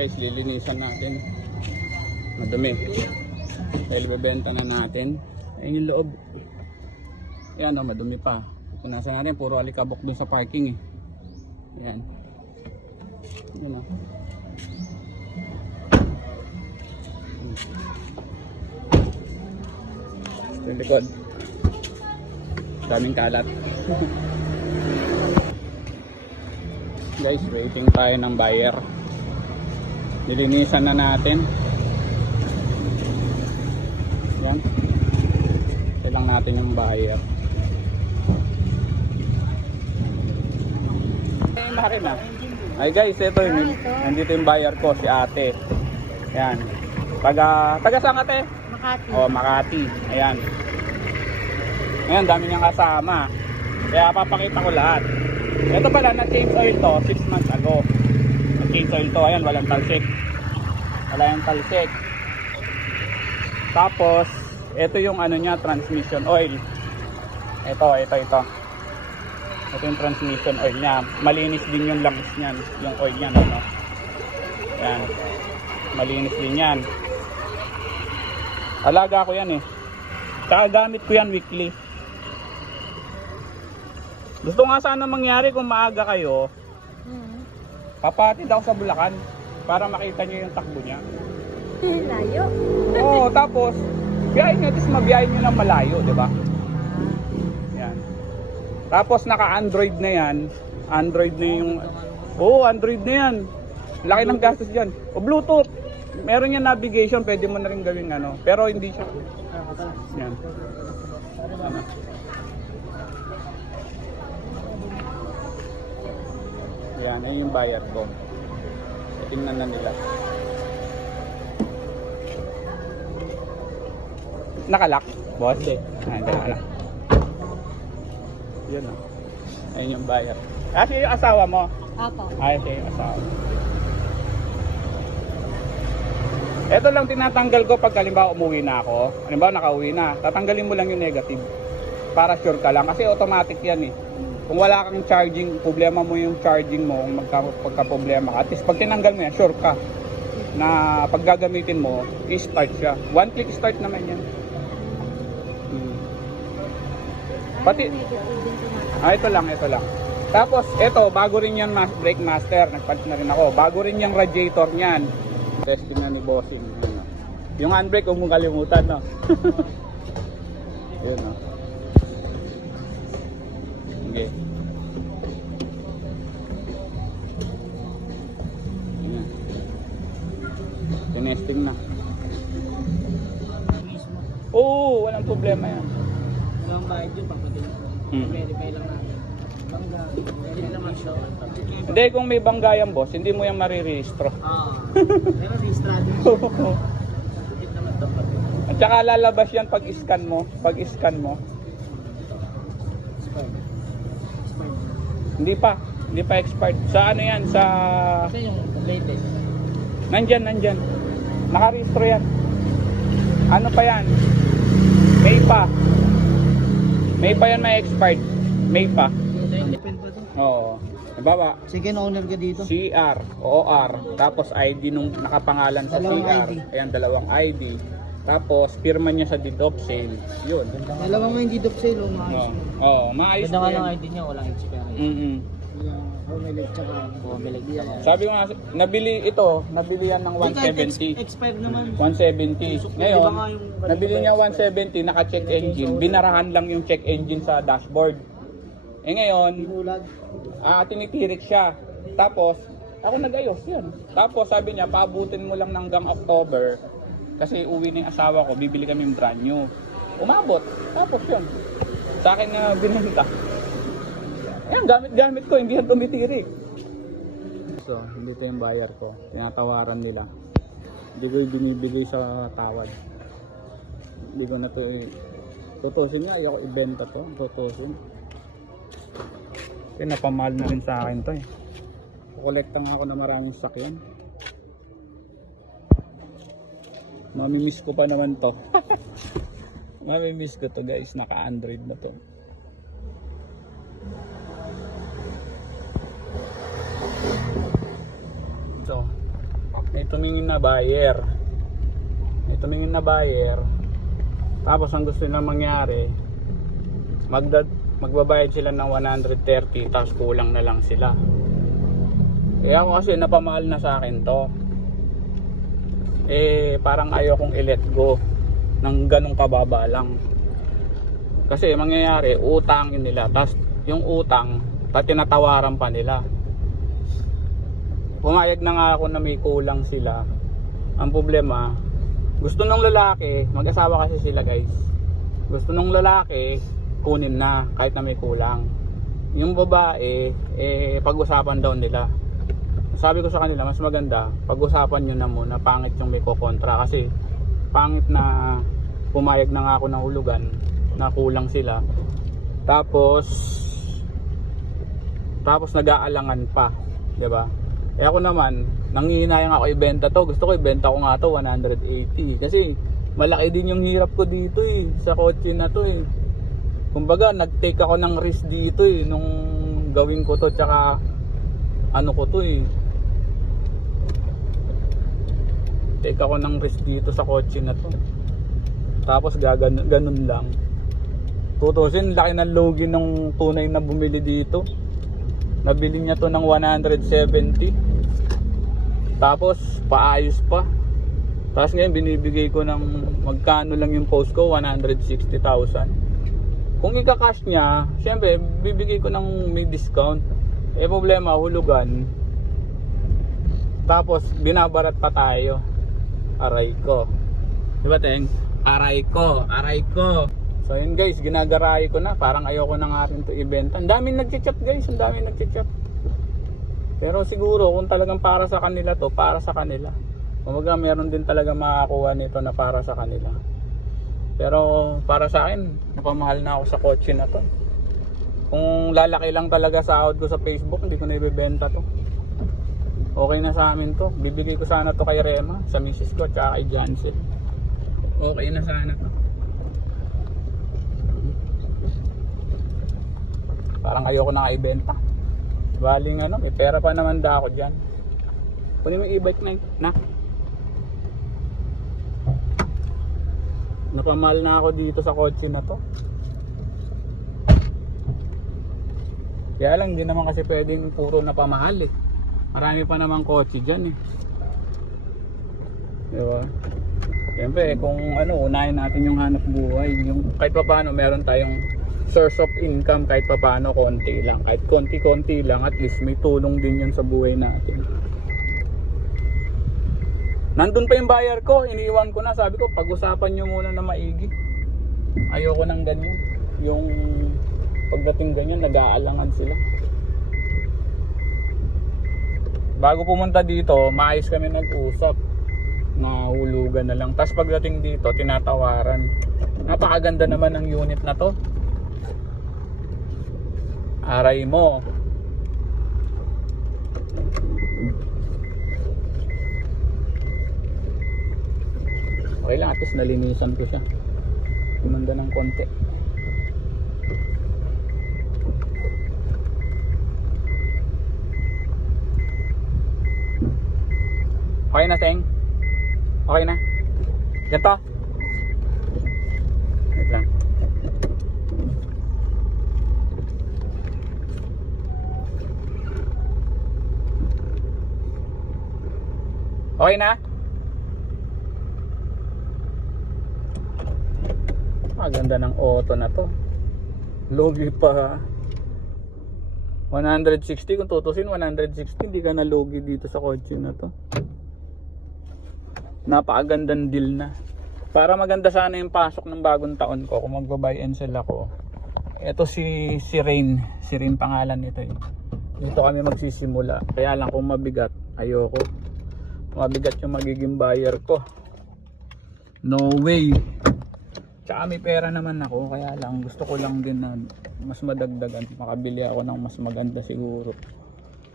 Guys, lilinisan natin. Madumi. Dahil bebenta na natin. Ayun yung loob. Ayan o, madumi pa. Punasan natin, puro alikabok dun sa parking eh. Ayan. Ayan o. Ito yung likod. Daming kalat. Guys, waiting tayo ng buyer. Nilinisan na natin. Yan. Kailang natin yung buyer. Ay guys, ito yun. Nandito yung buyer ko, si ate. Yan. Taga saan ate? Makati. Oh, Makati. Ayan. Ayan, dami niyang kasama. Kaya papakita ko lahat. Ito pala, na-change oil to 6 months ago. Na-change oil to. Ayan, walang talsik. Wala yung talsik. Tapos, ito yung ano niya, transmission oil. Ito. Ito yung transmission oil niya. Malinis din yung langis niyan. Yung oil niyan, ano. Ayan. Malinis din yan. Alaga ko yan eh. Saka gamit ko yan weekly. Gusto nga sana mangyari kung maaga kayo, papatid ako sa Bulacan para makita nyo yung takbo niya. Layo. Oo, tapos biyahin nyo, tapos mabiyahin nyo ng malayo, di ba? Yan. Tapos naka-Android na yan. Android na yung... Oo, Android na yan. Laki ng gastos dyan. O Bluetooth. Meron yan navigation, pwede mo na rin gawin ano. Pero hindi siya. Yan. Ano? Yan, ayun yung bayad ko. Tingnan na nila. Nakalak, boss? Hindi. Hindi nakalak. Yun o. Ayun yung bayad. Kasi yung asawa mo? Apo. Ay, siya yung asawa. Ito lang tinatanggal ko pag halimbawa umuwi na ako. Halimbawa nakauwi na. Tatanggalin mo lang yung negative. Para sure ka lang. Kasi automatic yan eh. Kung wala kang charging, problema mo yung charging mo, kung pagka-problema ka. At least pag tinanggal mo yan, sure ka na pag gagamitin mo, i-start siya. One click start naman yan. Pati, ito lang. Tapos, ito, bago rin yan brake master, nagpalit na rin ako. Bago rin yung radiator niyan. Testing na ni bossing. Yung handbrake, huwag mong kalimutan, no? Yun, no? Okay. Ayan. Tinesting na. Oo, walang problema yan. Ang bayad yun, papatin ko. Verify lang natin. Bangga, hindi naman siya. Hindi, kung may banggayan boss, hindi mo yan marirehistro. Oo. Pero registrado siya. Hindi naman dapat. At saka lalabas yan pag scan mo. Hindi pa expired. Sa ano yan? Sa... Ito yung latest. Nandyan. Nakarehistro yan. Ano pa yan? May pa yan, may expired. May pa. Oo. Halimbawa, Second owner ka dito? CR, OR, tapos ID nung nakapangalan sa Dalawang CR. ID. Ayan, dalawang ID. Tapos, firma niya sa deed of sale. Yun. Dalawang nga yung deed of sale, maayos. Oo, maayos Ganda nga yan. lang ID niya, walang expiry. Homeless tsaka Homeless. Sabi ko nga, nabili yan ng 170. Expire naman. 170. Ngayon, nabili niya 170, naka-check engine. Binarahan lang yung check engine sa dashboard. Eh ngayon, tinitirik siya. Tapos, ako nag-ayos yan. Tapos sabi niya, paabutin mo lang hanggang October. Kasi uwi na yung asawa ko, bibili kami yung brand new. Umabot. Tapos yun. Sa akin na binenta. Ayan, gamit ko, hindi yan tumitirik. So, dito yung buyer ko. Tinatawaran nila. Hindi ko yung binibigay sa tawad. Hindi ko na to tutusin niya. Ayaw ko ibenta to. Tutusin. Kasi napamahal na rin sa akin to eh. Kukolekta nga ako na maraming sakyan. Mamimiss ko pa naman to. Mamimiss ko to guys. Naka-Android na to. So, may tumingin na buyer. Tapos ang gusto nilang mangyari, magbabayad sila ng 130 tapos kulang na lang sila. Kaya ako kasi napamahal na sa akin to. Parang ayaw kong i-let go ng ganong kababa lang. Kasi mangyayari, utangin nila, tapos yung utang tinatawaran pa nila. Pumayag na nga ako na may kulang sila. Ang problema, gusto ng lalaki, mag-asawa kasi sila guys, gusto ng lalaki kunin na kahit na may kulang. Yung babae, pag-usapan daw nila. Sabi ko sa kanila, mas maganda pag-usapan nyo na muna, pangit yung may kokontra. Kasi pangit na pumayag na nga ako ng hulugan na kulang sila, tapos nag-aalangan pa, diba? Eh ako naman, nanghihinayang ako ibenta to. Gusto ko ibenta ko nga to 180 kasi malaki din yung hirap ko dito sa kotse na to Kumbaga nag-take ako ng risk dito nung gawin ko to, tsaka ano ko to take ako ng risk dito sa kotse na to. Tapos ganun lang. Tutusin, laki ng logi ng tunay na bumili dito. Nabili niya to ng 170. Tapos paayos pa. Tapos ngayon binibigay ko ng magkano lang yung post ko, 160,000. Kung ika-cash niya, syempre bibigay ko ng may discount. Problema, hulugan. Tapos binabarat pa tayo. Aray ko. Diba Teng? Aray ko. So yun guys, ginagaray ko na. Parang ayoko na nga rin to ibenta. Ang daming nagchat guys, ang daming nagchat. Pero siguro kung talagang para sa kanila to, para sa kanila. Kumbaga meron din talaga makakuha nito na para sa kanila. Pero para sa akin, napamahal na ako sa kotse na to. Kung lalaki lang talaga sahod ko sa Facebook, hindi ko na ibebenta to. Okay na sa amin to. Bibigay ko sana to kay Rema, sa misis ko, tsaka kay Jansen. Okay na sana to. Parang ayoko na ibenta. Baling may pera pa naman da ako dyan. Kunin mo yung e-bike na. Napamahal na ako dito sa kotse na to. Kaya lang, di naman kasi pwedeng puro na pamahal Marami pa namang kotse dyan Diba? Siyempre, kung unahin natin yung hanap buhay, yung kahit pa paano meron tayong source of income, kahit pa paano konti lang, kahit konti-konti lang, at least may tulong din yun sa buhay natin. Nandun pa yung buyer ko, iniwan ko na, sabi ko pag-usapan nyo muna na maigi. Ayoko nang ganyan, yung pagdating ganyan nag-aalangan sila. Bago pumunta dito, maayos kami nag-usap, nahulugan na lang. Tapos pagdating dito, tinatawaran. Napakaganda naman ng unit na to. Aray mo. Okay lang, at least nalinisan ko siya. Gumanda ng konti. Okay na, Teng? Okay na? Ganto? Wait lang. Okay na? Ganda ng auto na to. Logi pa. 160 kung tutusin, 160 hindi ka na logi dito sa kotse na to. Napakagandang deal na. Para maganda sana yung pasok ng bagong taon ko kung magba-buy and sell ako. Ito si Rain pangalan nito Dito kami magsisimula. Kaya lang kung mabigat, ayoko. Mabigat yung magiging buyer ko. No way. Tsaka may pera naman ako, kaya lang gusto ko lang din na mas madagdagan, makabili ako ng mas maganda siguro.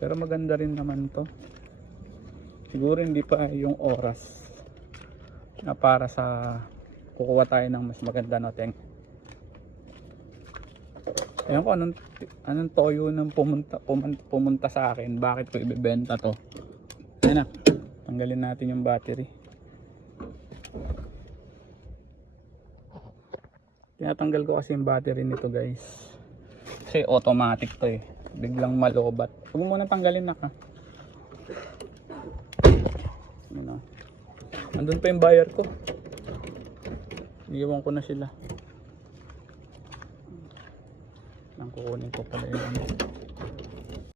Pero maganda rin naman to. Siguro hindi pa yung oras na para sa kukuha tayo ng mas maganda na Teng. Ayan ko anong toyo nang pumunta sa akin, bakit ko ibebenta to. Ayan na, Tanggalin natin yung battery. Tinatanggal ko kasi yung battery nito guys. Kasi automatic to eh. Biglang malobat. Huwag mo muna tanggalin na ka. Ano? Andun pa yung buyer ko. Iiwan ko na sila. Nang kukunin ko pala yung ano.